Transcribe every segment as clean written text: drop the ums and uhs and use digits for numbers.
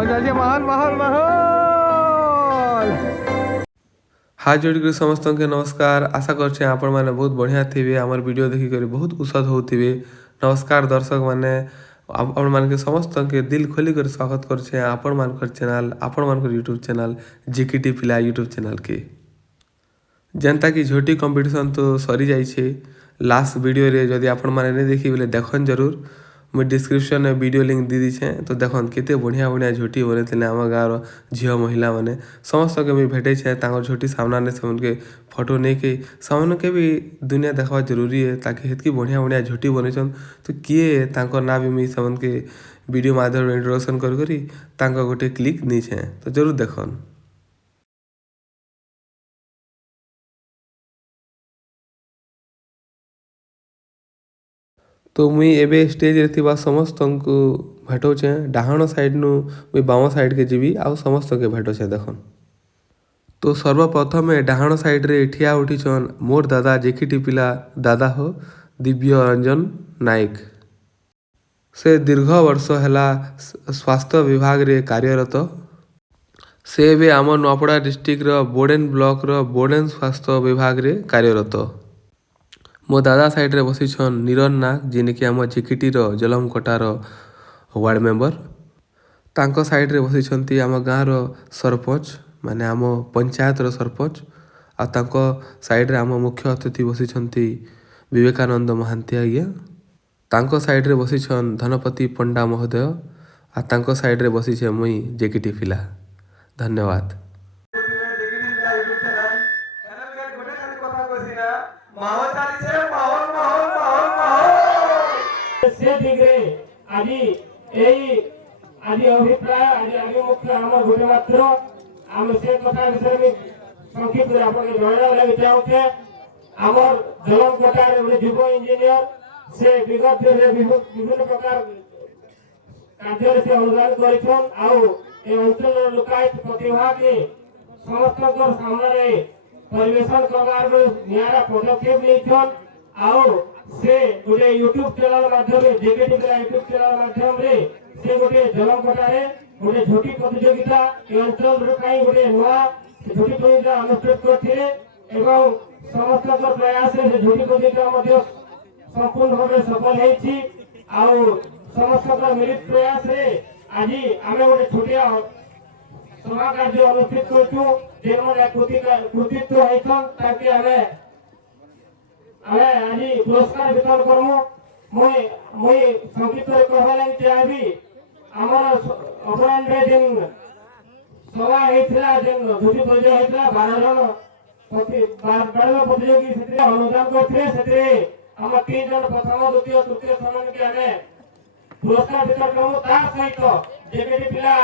चलिए माहौल माहौल माहौल। हाथ जोड़ी समस्त के नमस्कार। आशा करछे आपण माने बहुत बढ़िया थिबे, आमर वीडियो देखि कर बहुत उत्साह होथिबे। नमस्कार दर्शक माने, आपण मान के समस्त के दिल खोली कर स्वागत करछे आपण मान कर चैनल, आपण मान कर यूट्यूब चैनल जेकेटी पिला यूट्यूब चैनल के। जनता की झोटी कंपटीशन तो सरी जाइए। लास्ट वीडियो रे जदि आपण माने नहीं देखी बोले देखन जरूर, मुझे डिस्क्रिप्शन में वीडियो लिंक दी दीछे। तो देखन केते बढ़िया बढ़िया झोटी बने आम गाँव झील महिला मैंने समस्त के मुझे भेटे झोटी सामना ने से फोटो नहीं कि के भी दुनिया देखा जरूरी है, ताकि हेतकी बढ़िया बढ़िया झोटी बनईन। तो किए ना भी मुझे के वीडियो माध्यम इंट्रोडक्शन कर गोटे क्लिक नीचे, तो जरूर देखन। तो मुई एबे स्टेज रे थिबा समस्त को भेटौचे। डाहाण साइड नु मुई बाम साइड के जीवी आ समस्त के भेटौचे देखन। तो सर्वप्रथम डाहाण साइड रे ठिया उठीछन मोर दादा जेकेटी पिला दादा हो दिव्य रंजन नायक। से दीर्घ वर्ष हैला स्वास्थ्य विभाग रे कार्यरत। से भी आम नूआपड़ा डिस्ट्रिक्ट रो बोर्डेन ब्लॉक रो बोर्डेन स्वास्थ्य विभाग रे कार्यरत। मो दादा साइड रे बसीछन निरन नाग, जिन कि आम चिकिटी जलम कटार वार्ड मेंबर। तांको साइड रे बसीछंती आम गाँव सरपंच, माने आम पंचायत रो सरपंच। आ तांको साइड रे आम मुख्य अतिथि बसीछंती विवेकानंद महांती आज्ञा। तांको साइड रे बसीछन धनपति पंडा महोदय। आ तांको साइड रे बसीछे मुई जेकेटी पिला। धन्यवाद। आज अभिप्राय आज मुख्य आम गोटे मात्र आम से कथा विषय संक्षिप्त आपको जनवा लगे चाहूचे। आमर जलम कटार गोटे युव इंजीनियर से विगत विभिन्न प्रकार कार्य से अनुदान करिछन। आउ ए अंचल लोकायत प्रतिभा के समस्त सामने परिवेशन करबार नियारा पदक्षेप लेछन। आउ से गोटे यूट्यूब चैनल माध्यम जेकेटी यूट्यूब चैनल माध्यम रे से गोटे जलम कटारे गोटे झोटी प्रतियोगिता ए अंचल गोटे नुआ झोटी प्रतियोगिता अनुष्ठित करथिले एवं समस्त प्रयास से झोटी प्रतियोगिता संपूर्ण भाव सफल होती। आउ समस्त मिलित प्रयास रे आज आम गोटे छोटिया सभा कार्य अनुष्ठित करछु। कृतित्व होती आज पुरस्कार वितरण करमु। मुई संक्षिप्त कहवा लगी चाहबी आमर अपराध रे जेन सभा हेतला जेन झोटी प्रतियोगिता हेतला 12 जन प्रतियोगी सेते अनुदान करथे। सेते हम 3 जन प्रथम द्वितीय तृतीय स्थान के आने पुरस्कार वितरण करमु। ता सहित जेकेटी पिला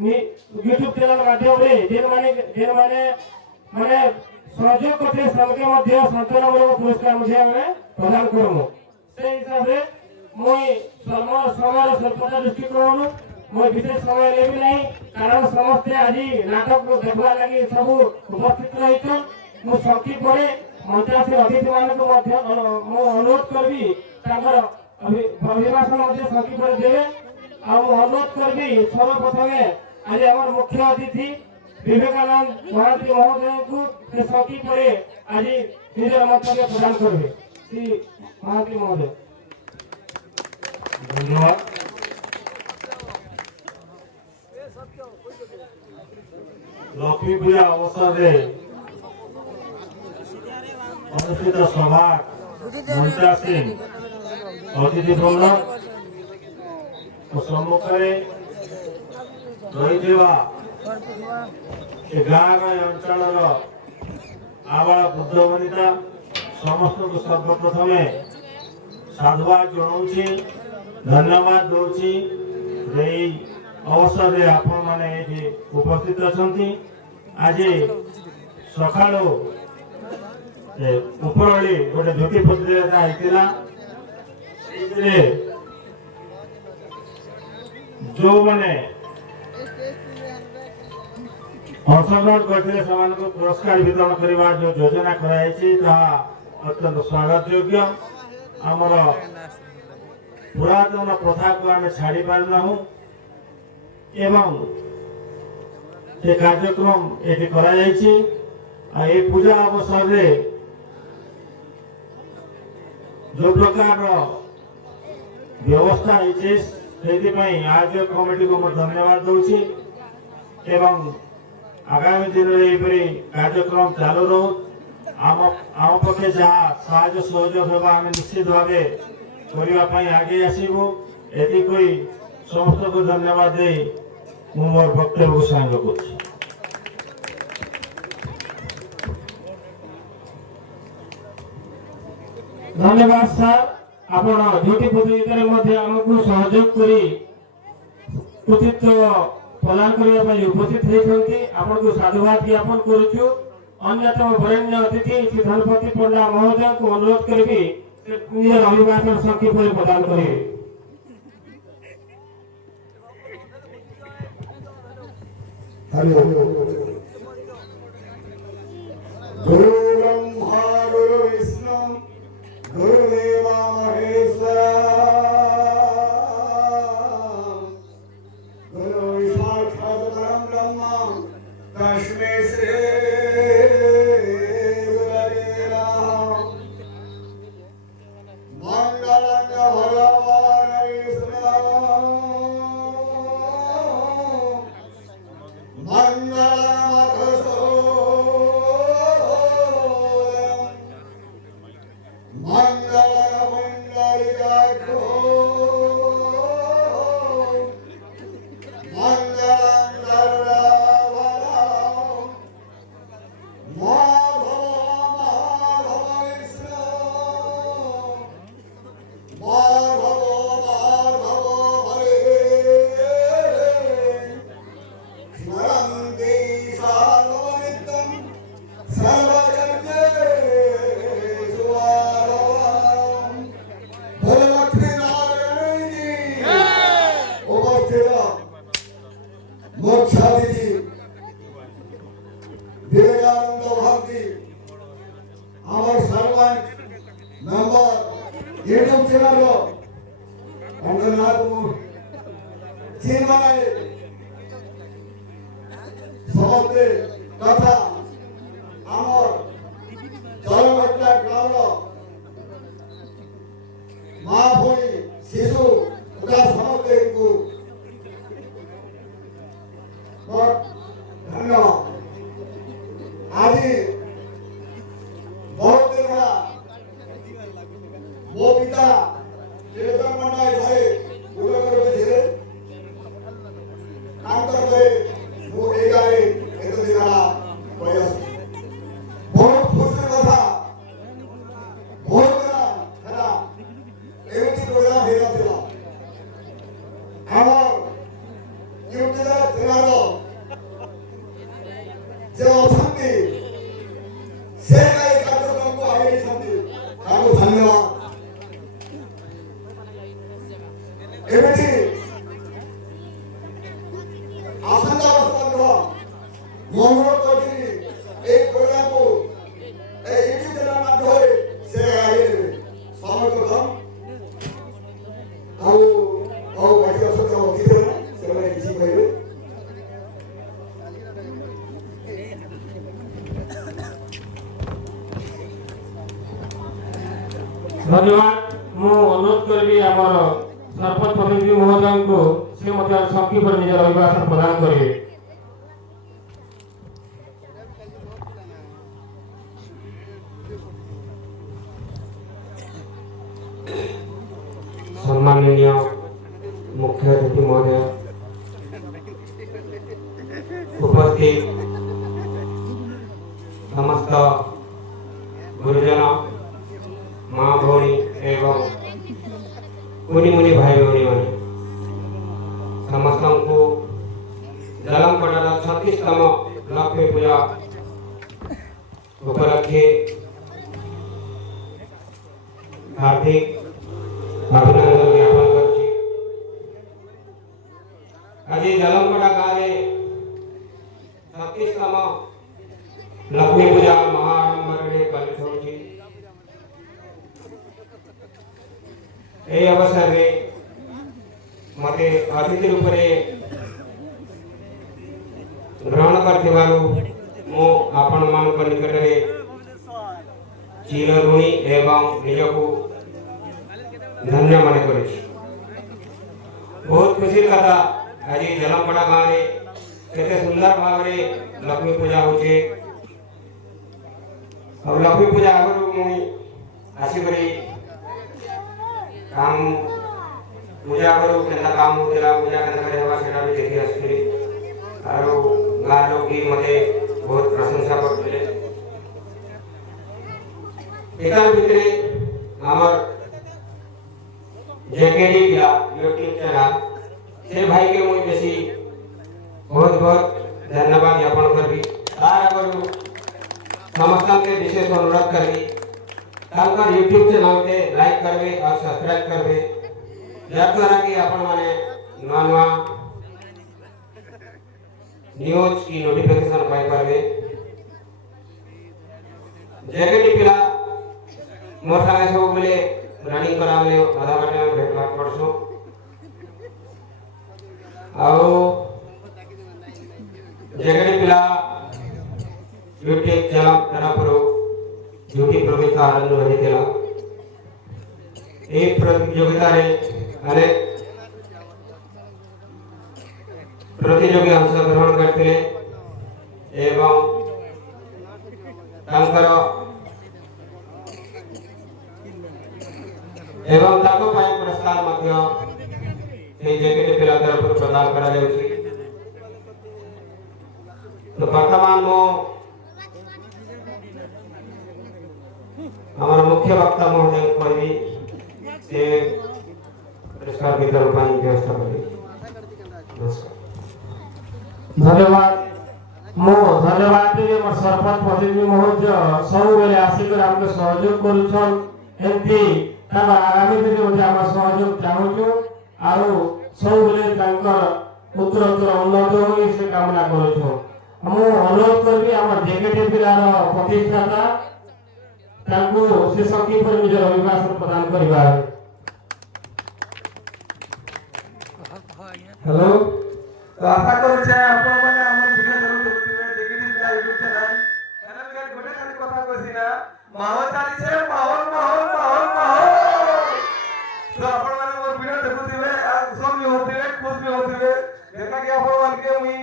यूट्यूब चैनल माध्यम रे जेन माने सहयोग करते सबके मध्य संतुलनमूलक पुरस्कार मुझे हमें प्रदान करमु। से हिसाब से मुई समय सर्वदा दृष्टि करूँ मुई विशेष समय लेबी नहीं, कारण समस्ते आज नाटक देखवा लगी सब उपस्थित रही। मु संक्षिप्त पड़े मंचासी अतिथि मान को अनुरोध करबी अभिभाषण संक्षिप्त देवे। अनुरोध करबी सर्वप्रथम आज आम मुख्य अतिथि विवेकानंद महांती महोदय को संक्षिप्त पड़े आज निजर मंतव्य प्रदान करेंगे। श्री महांती महोदय। धन्यवाद। लक्ष्मी पूजा अवसर अनुष्ठित सभा मंचासी अतिथि वृंद सम्मुख रही गाँव अंचल आवाल बुद्ध वनिता समस्त को सर्वप्रथम साधुवाद जनाऊँगी, धन्यवाद दूसरी अवसर रे आपण माने उपस्थित अछंती। आज सकाळ उपरली गोटे झोटी प्रतियोगिता होता। जो मैंने अंशग्रहण करते पुरस्कार वितरण करने जो योजना कराई अत्यंत स्वागत योग्य। आमर पुरातन प्रथा को आम छाड़ी पारना। एवं ये कार्यक्रम ये करा जायछि आ ये पूजा अवसर रे जो प्रकार व्यवस्था है आयोजक कमिटी को मैं धन्यवाद दूची एवं आगामी दिन में कार्यक्रम चालू रो आम पक्षे जहाँ साहाय्य सहयोग होगा आम निश्चित भाव करने आगे आसबू ये कोई समस्त को धन्यवाद दे मोर वक्तव्य को सांग कर धन्यवाद सर आपण झूठी प्रतियोगिता आमको सहयोग करी कृतित्व प्रदान करने उपस्थित होती आपको साधुवाद ज्ञापन करुचु अन्यतम वरेण्य अतिथि श्री धनपति पंडा महोदय को अनुरोध करी निजर अभिभाषण संक्षेप में प्रदान करेंगे। गुरु ब्रह्मा गुरु विष्णु गुरुदेवा महेश्वरा गुरु साक्षात् परं ब्रह्म तस्मै श्री गुरवे नमः मंगलं भगवान् विष्णु मोक्षादिति विवेकानंद भक्ति our servant member YouTube channel अंगनाथ चिन्मय सबते तथा आमर जलघट्टा ग्राम माँ भूमि शिशु तथा समग्र को धन्यवाद। आज बहुत दिन मो पिता कीर्तन मंडल घरे उल्लेख थे मु एक दिन बहुत खुशी कथा बहुत एमती प्रोग्राम हो जो अछंती से कार्यक्रम को आगे धन्यवाद एमती आसंता मंगल कोटी एक प्रोग्राम को यूट्यूब चैनल माध्यम से आगे समय को कम आओ बाकी असंता होती है से किसी भाई धन्यवाद मु अनुरोध करी आमर सरपंच प्रतिनिधि महोदय को से संक्षेप निजर अभिभाषण प्रदान करेंगे। सम्माननीय मुख्य अतिथि महोदय उपस्थित समस्त गुरुजन माँ भौणी एवं मुनि मुनि भाई भौणी मैंने समस्त को जलमपटार 36तम लक्ष्मी पूजा उपलक्षे हार्दिक अभिनंदन ज्ञापन कर आज जलमपटा गाँव 36तम लक्ष्मी पूजा महाआडंबर पालित होची ए अवसर में मते अतिथि रूप में କରିଥିବାରୁ ମୁଁ ଆପଣମାନଙ୍କ ନିକଟରେ ଚିର ଋଣୀ ଏବଂ ନିଜକୁ ଧନ୍ୟ ମନେ କରୁଛି। ବହୁତ ଖୁସିର କଥା ଆଜି ଜଲମପଡ଼ା ଗାଁରେ କେତେ ସୁନ୍ଦର ଭାବରେ ଲକ୍ଷ୍ମୀ ପୂଜା ହେଉଛି। ଆଉ ଲକ୍ଷ୍ମୀ ପୂଜା ଆଗରୁ ମୁଁ ଆସିକରି କାମ ପୂଜା ଆଗରୁ କେନ୍ତା କାମ ହେଉଥିଲା, ପୂଜା କେନ୍ତା କରି ହେବା ସେଇଟା ବି ଦେଖି ଆସିଥିଲି। ଆଉ ଗାଁ ଲୋକ ବି ମୋତେ ବହୁତ ପ୍ରଶଂସା କରୁଥିଲେ। ଏକା ଭିତରେ আমার जेकेडी पिला यूट्यूब चैनल से भाई के मुझे बेसी बहुत बहुत धन्यवाद ज्ञापन करबी। तार आगरू समस्त के विशेष अनुरोध करबी तांकर यूट्यूब चैनल के लाइक करबे और सब्सक्राइब करबे जद्वारा कि अपन माने नवा नवा न्यूज की नोटिफिकेशन पाई पारबे। जेकेडी पिला मोर संगे सब बोले रनिंग करावे आधा घंटे में भेट भाट पड़सो आओ जेकेडी पिला यूट्यूब चैनल तरफरो यूट्यूब प्रतियोगिता आरंभ होइतिला। ए प्रतियोगिता रे अनेक प्रतियोगी अंशग्रहण करते एवं तांकर एवं ताको पाई पुरस्कार मध्य ए जेकेडी पिला तरफ प्रदान करा जाउछि। तो वर्तमान मो हमारा मुख्य वक्ता महोदय कहबी से पुरस्कार वितरण पाई व्यवस्था करी। नमस्कार। धन्यवाद मो धन्यवाद देबे मोर सरपंच प्रतिनिधि महोदय सब बेले आसिक हमके सहयोग करूछन। एंती तार आगामी दिन में हम सहयोग चाहूँ आउ सब बेले उत्तरोत्तर उन्नत हो से कामना करूँ। मु अनुरोध करी आम जेकेडी पिलार प्रतिष्ठाता से सखी पर निजर अभिभाषण प्रदान करवा। हेलो तो आशा करूचे आपण माने हमर वीडियो जरूर देखुथिबे जेकेडी पिला यूट्यूब चैनल चैनल के गोटे खाली कथा कहसी ना माहौल चालीছে माहौल माहौल माहौल माहौल तो आपण माने मोर वीडियो देखुथिबे सब भी होथिबे खुश भी होथिबे जेता कि आपण मान के मुई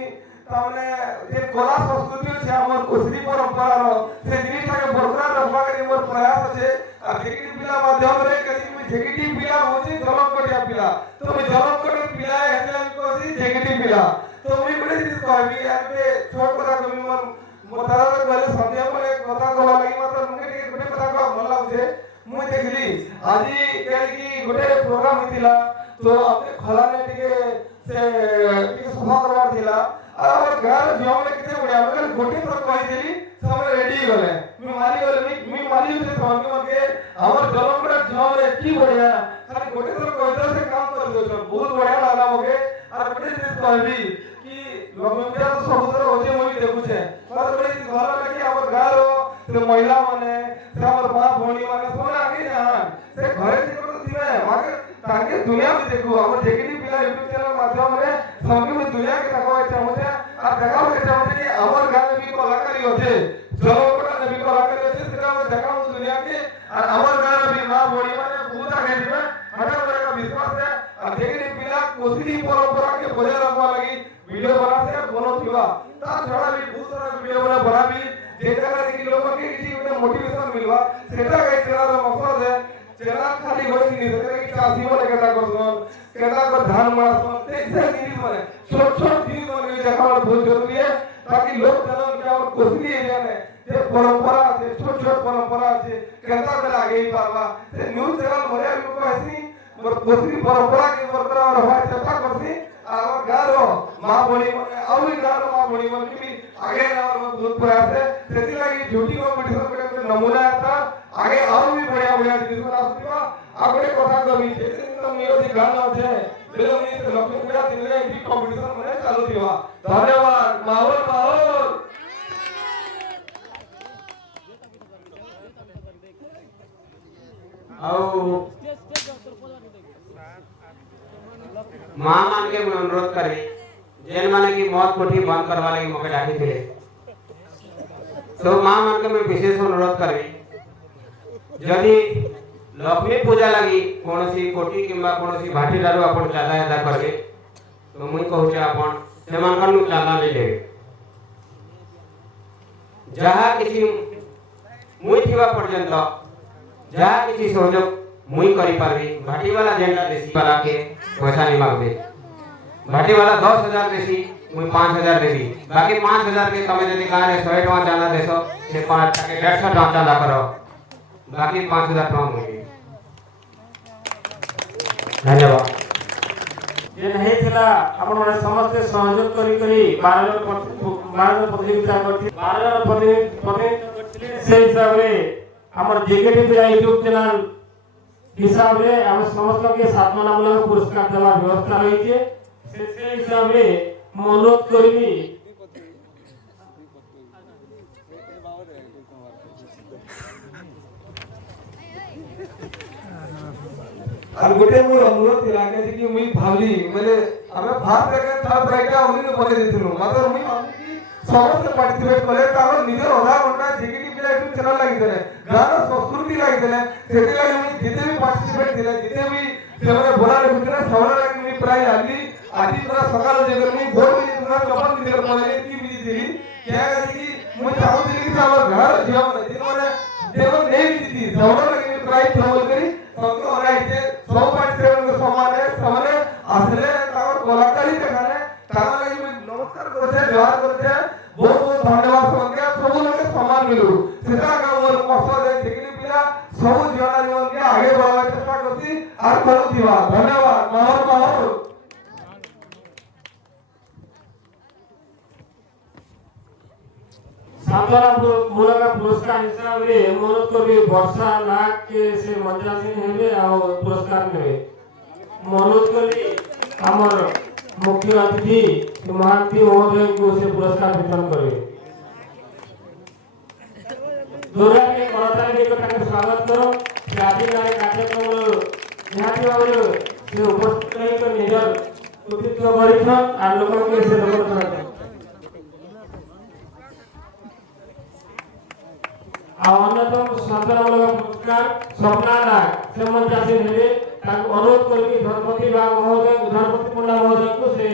तामने जे कला संस्कृति छै हमर कोसरी परंपरा रो से जिनिस के बरकरार रखबा के मोर प्रयास छै। आ जेकेडी पिला माध्यम रे कदी मुई जेकेडी पिला होची जलमकटिया पिला तो मुई जलमकटिया पिला हेतला कोसी जेकेडी पिला तो मुई बड़े चीज कहबी यार पे छोट कथा कभी मोर दादा के गले संध्या पर एक कथा कहला लगी मतलब मुके के गोटे कथा कह मन लागछे। मुई देखली आजी केली गोटे प्रोग्राम हितिला तो अपने खला ने टिके से टिके सफा करवार थिला आ हमर घर जियो में किते बढ़िया मैं गोटे थर कहि देली सब रेडी गले मी मानी से समझ के हमर जलमकड़ा जियो में की बढ़िया खाली गोटे थर कहि दे से काम कर दो बहुत बढ़िया लागला मके। और गोटे चीज कहबी कि लक्ष्मीपूजा तो सबुतर होचे मुई देखुछे पर गोटे चीज घर लगी हमर घर से महिला माने से हमर मां भोणी माने सब आगे जान से घरे जिको दिवे माके ताके दुनिया में देखो हमर जेकेडी पिला यूट्यूब चैनल माध्यम रे सबके में दुनिया के देखो चाहते आ देखाओ के चाहते कि हमर गाने भी कलाकारी होचे जलमकड़ा ने भी कलाकारी होचे सेटा में देखाओ दुनिया के और हमर गाने भी मां भोणी माने बहुत आगे दिवे हटा बड़ा का विश्वास है। और जेकेडी पिला कोसरी परंपरा के बजाय रखवा लगी वीडियो बनाते बनो थिवा ता छड़ा भी बहुत सारा वीडियो बनाबी जेकरा कि लोग के किसी गोटे मोटिवेशन मिलवा सेटा के चैनल मकसद है। चैनल खाली गोटे नहीं सेटा कि चासी वाले केता करसन केता को धान मारसन ऐसे चीज माने छोट छोट चीज माने देखाव बहुत जरूरी है ताकि लोग चैनल के और कोसरी एरिया में जे परंपरा है छोट छोट परंपरा है केता के आगे ही पारवा से न्यूज़ चैनल भरे लोग ऐसी कोसरी परंपरा के बरकरार रखवा चेष्टा करसी। और गारो मां बोली माने अभी गारो मां बोली माने भी आगे और बहुत प्रयास है सेति लागि झूठी कंपटीशन करे नमूना आता आगे और भी बढ़िया बढ़िया चीज बना सकबा। आगरे कथा कभी तो मेरो जे गाना है बेलो मी लक्ष्मीपूजा दिले भी कंपटीशन माने चालू थिवा। धन्यवाद माहौल माहौल आओ मां मान के मैं अनुरोध करे जेन माने कि मौत कोठी बंद करवा लगी मके डाकी थे तो मां मन के मैं विशेष अनुरोध करबी जदि लक्ष्मी पूजा लगी कोनोसी कोठी किंबा कोनोसी भाटी दारू आपण चांदा यादा करबे तो मुई कहू छे आपण से मानकर नु चांदा ले लेबे जहा किछि मुई थिबा पर्यंत जहा किछि सहयोग मुई करी पारबी भाटी वाला जेंटा देसी वाला के पैसा नहीं मांगबे भाटी वाला 10,000 देसी मुई 5,000 देबी बाकी 5,000 के तमे जदि गां रे 100 टका चांदा देसो से 5 टका 150 टका चांदा करो बाकी 5,000 टका मुई देबी धन्यवाद जे नहीं थिला आपण माने समस्त सहयोग करी 12 प्रतियोगिता करथि 12 प्रतियोगिता से हिसाब रे हमर जेकेटी पे YouTube चैनल हिसाब रे हम समस्त के सातमानामूलक पुरस्कार देवा व्यवस्था रही छे से हिसाब रे अनुरोध करबी আর গোটে মোর অনুরোধ ଥିଲା कि मुई भावली माने हमें फास्ट सेकंड थर्ड प्राइज का उन्हीं ने बोले दिथिलु मात्र मुई भावली कि समस्त पार्टिसिपेट करे तार निजर आधा घंटा जेकेटी पिला यूट्यूब चैनल लागि देले गाना संस्कृति लागि देले सेति लागि मुई जिते भी पार्टिसिपेट दिले जिते भी सेमने बोला रे मित्र सबला लागि मुई प्राइज आली आदि पूरा सकाल जगर मुई बोल मुई पूरा कपन दिले बोले की बिजी दिली क्या कि मुई चाहू दिली कि हमर घर जीवन दिन माने देव नहीं दिती सबला लागि प्राइज थोल करी सबको हराइते सब पार्टिसिपेट को सम्मान है सबने आसले तार कलाकारी देखाने तार लागि मुई नमस्कार करते जोहार करते बहुत बहुत धन्यवाद सबके सब लोग सम्मान मिलु सेटा का मोर मकसद है जेकि पिला सब जीवन जीवन के आगे बढ़ावा चेष्टा करती आर करू दिवा धन्यवाद माहौर माहौर सातवारा मूलक पुरस्कार हिसाब रे अनुरोध करबी वर्षा नाग के से मंत्रा सिंह हेबे आ पुरस्कार नेबे अनुरोध करबी हमर मुख्य अतिथि महांती महोदय को से पुरस्कार वितरण करबे दोरा के करताली के ताके स्वागत करो आदि नारे कार्यक्रम निहाती भाबरे से उपस्थित रही कर निजर कृतित्व बढिछ आ लोक के से लोक अन्यतम सातवारा पुरस्कार स्वप्ना नाग से मंत्रा सिंह हेबे अनुरोध करबी धनपति बाग महोदय धनपति मुंडा महोदय को से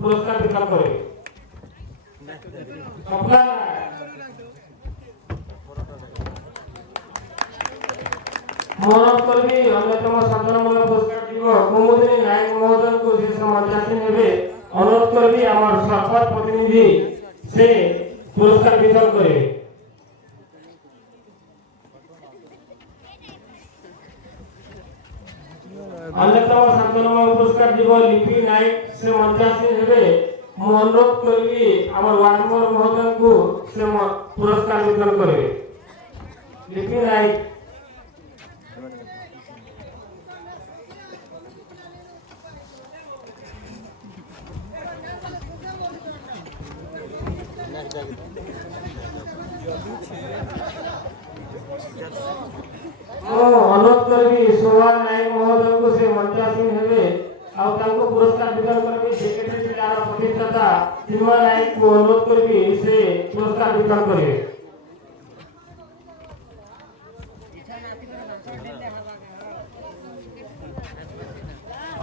पुरस्कार वितरण करे स्वप्ना अनुरोध करबी अन्यतम सातवारा पुरस्कार दिबो कुमुदिनी नायक महोदय को से मंत्रा सिंह हेबे अनुरोध करबी हमर सरपंच प्रतिनिधि से पुरस्कार वितरण करे अन्यतम सातवारा पुरस्कार दिबो लिपि नायक से मंत्रा सिंह हेबे मु अनुरोध करबी हमर वार्ड मेंबर महोदय को से पुरस्कार वितरण करे लिपि नायक अनुरोध करबी सोहान नायक महोदय को से मंत्रा सिंह हेबे आ ताको पुरस्कार वितरण करबी सेक्रेटरी जिला प्रतिष्ठाता सिनेमा नायक को अनुरोध करबी से पुरस्कार वितरण करे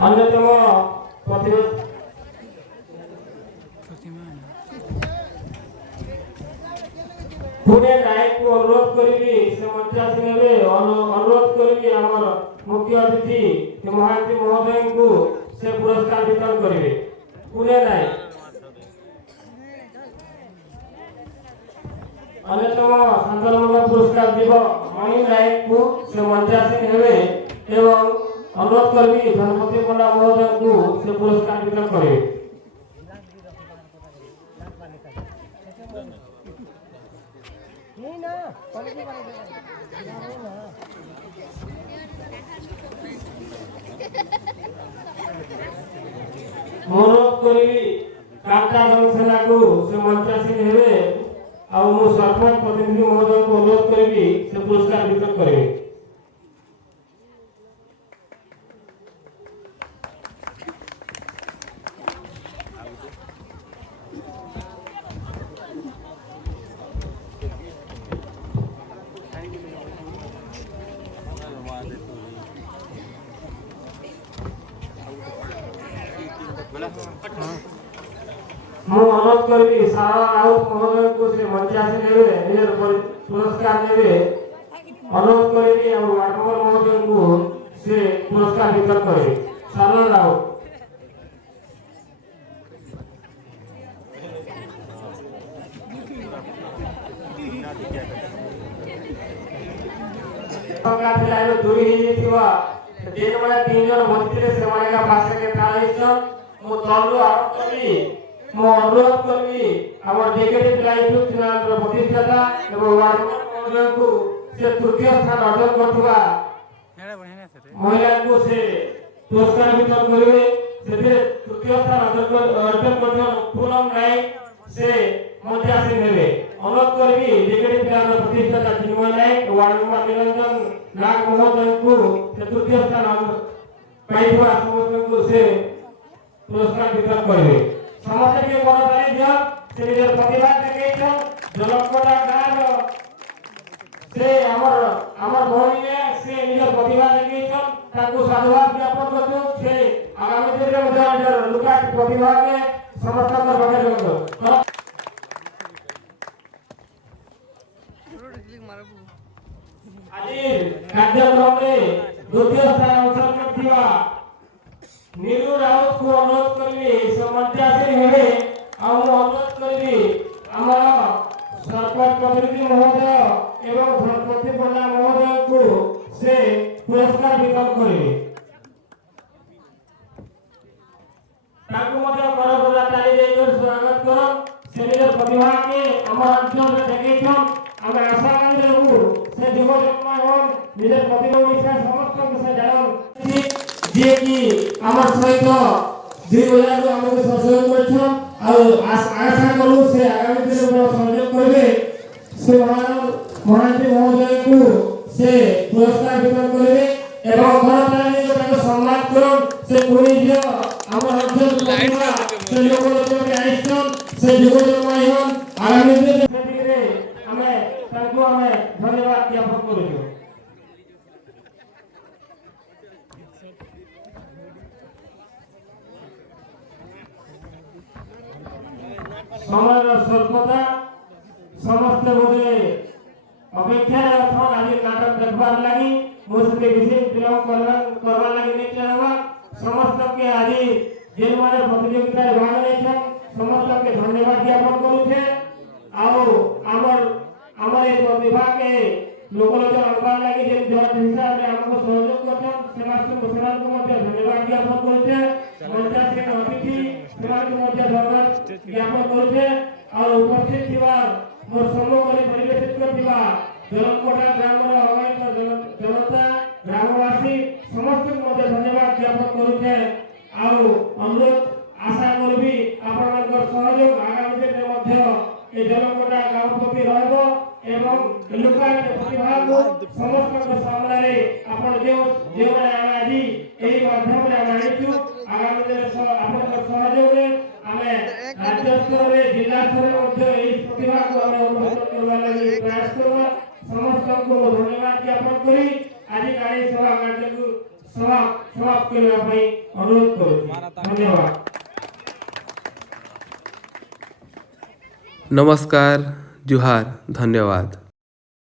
अन्यतम पुणे नायक को अनुरोध करबी से मंत्रा सिंह हेबे अनुरोध करबी हमर मुख्य अतिथि महांती महोदय को से पुरस्कार वितरण करिवे पुणे नायक अन्यतम संतलमूलक पुरस्कार दिव मणि नायक को से मंत्रा सिंह हेबे एवं अनुरोध करबी धनपति मुंडा महोदय को से पुरस्कार वितरण करिवे अनुरोध करबी कांता सेना को से मंत्रा सिंह हेबे आ मु सरपंच प्रतिनिधि महोदय को अनुरोध करबी से पुरस्कार वितरण करिवे ମୁଁ ଅନୁରୋଧ କରିବି ସାରଳା ରାଉତ ମହୋଦୟଙ୍କୁ ସେ ମଞ୍ଚେ ଆସି ନେବେ, ନିଜର ପୁରସ୍କାର ନେବେ। ଅନୁରୋଧ କରିବି ଆଉ ୱାର୍ଡମେମ୍ବର ମହୋଦୟଙ୍କୁ ସେ ପୁରସ୍କାର ବିତରଣ କରିବେ। ସାରଳା ରାଉତ। दूरी ହେଇଯାଇଥିବା ଯେମାନେ 3 ଜଣ ବସିଥିଲେ ସେମାନେ ପାଶେ ଥାଇଛନ୍। ମୁଁ ତଳରୁ ଆରମ୍ଭ କରି ମୁଁ ଅନୁରୋଧ କରିବି ଆମର ଜେକେଡି ଲାଇଫ ଚ୍ୟାନେଲର ପ୍ରତିଷ୍ଠାତା ଏବଂ ୱାର୍ଡମେମ୍ବରଙ୍କୁ ସେ ତୃତୀୟ ସ୍ଥାନ ଅର୍ଜନ କରୁଥିବା ମହିଳାଙ୍କୁ ସେ ପୁରସ୍କାର ବିତରଣ କରିବେ। ସେଥିରେ ତୃତୀୟ ସ୍ଥାନ ଅର୍ଜନ କରୁଥିବା ପୁନମ ନାୟକ ସେ ମଞ୍ଚେ ଆସି ନେବେ। ଅନୁରୋଧ କରିବି ଜେକେଡି ପିଲାର ପ୍ରତିଷ୍ଠାତା ଚିନ୍ମୟ ନାୟକ ୱାର୍ଡମେମ୍ବର ନିରଞ୍ଜନ ନାଗ ମହୋଦୟଙ୍କୁ ସେ ତୃତୀୟ ସ୍ଥାନ ପାଇଥିବା ସମସ୍ତଙ୍କୁ ସେ ପୁରସ୍କାର ବିତରଣ କରିବେ। ସମସ୍ତେ ଟିକେ ବଡ଼ ତାଳି ଦିଅ। ସେ ନିଜର ପ୍ରତିଭା ଦେଖେଇଛନ୍। ଜଲକଟା ଗାଁର ସେ ଆମର ଭଉଣୀରେ ସେ ନିଜର ପ୍ରତିଭା ଦେଖେଇଛନ୍। ତାଙ୍କୁ ସାଧୁବାଦ ଜ୍ଞାପନ କରୁଛୁ। ସେ ଆଗାମୀ ଦିନରେ ମଧ୍ୟ ନିଜର ଲୁକା ପ୍ରତିଭାକେ ସମସ୍ତଙ୍କ ପାଖରେ ରଖନ୍ତୁ। ଆଜି କାର୍ଯ୍ୟକ୍ରମରେ ଦ୍ୱିତୀୟ ସ୍ଥାନ ଅଂଶଗ୍ରହଣ କରିଥିବା नीलू राउत को अनुरोध करी समझा से हेडे और अनुरोध करी आमर सरपंच प्रतिनिधि महोदय एवं धनपति पंडा महोदय को से पुरस्कार वितरण करेंगे। ताकू मध्य करबला ताली देकर स्वागत करो। से निजर प्रतिभा के हमर अंचल में देखेछन। हमें आशा करी रहू से युवा जन्म हो निजर प्रतिभा विषय समस्त से जान जे कि हमर सहित 2000 को हमके सहयोग करछो और आशा करू से आगामी दिन में सहयोग करबे। से महामंत्री महोदय को से पुरस्कार वितरण करबे एवं करताली को ताको सम्मान करो। से कोई जो हमर अंचल प्रतिभा से लोक के आइछन से युवा जन्मायन आगामी दिन में हमें ताको हमें धन्यवाद ज्ञापन करू। समर स्वल्पता समस्त बोधे अपेक्षा अथवा आज नाटक देखबार लगी मुझे विशेष विलंब करवार लगी नहीं चाहवा। समस्त के आज जेन माने प्रतियोगिता भाग लेछन समस्त के धन्यवाद ज्ञापन करू छे। और हमर ए प्रतिभा के लोकलोचन अनबार लगी जे जज हिसाब में हमको सहयोग करछन सेनासन को मध्य धन्यवाद ज्ञापन करू छे। मंचा से अतिथि सेनासन को मध्य धन्यवाद ज्ञापन करू छे। और उपस्थित थिबा मोर सम्मुखरे परिवेशित करथिबा जलमकोटा ग्रामर अवैध जनता ग्रामवासी समस्त मध्य धन्यवाद ज्ञापन करू छे। और अनुरोध आशा करबी आपनकर सहयोग आगामी दिन मध्य ए जलमकोटा गांव प्रति रहबो एवं लोकाल प्रतिभा को समस्त के सामने आपण जो आज एही माध्यम रे आनिछु आगामी दिन आपनकर सहयोग रे हमें राज्य स्तर रे जिला स्तर रे मध्य एही प्रतिभा को हमें उन्नत करबा लागि प्रयास करबा। समस्त को धन्यवाद ज्ञापन करी आज गाड़ी सभा कार्य को समाप्त करबा पई अनुरोध करू। धन्यवाद। नमस्कार, जुहार, धन्यवाद।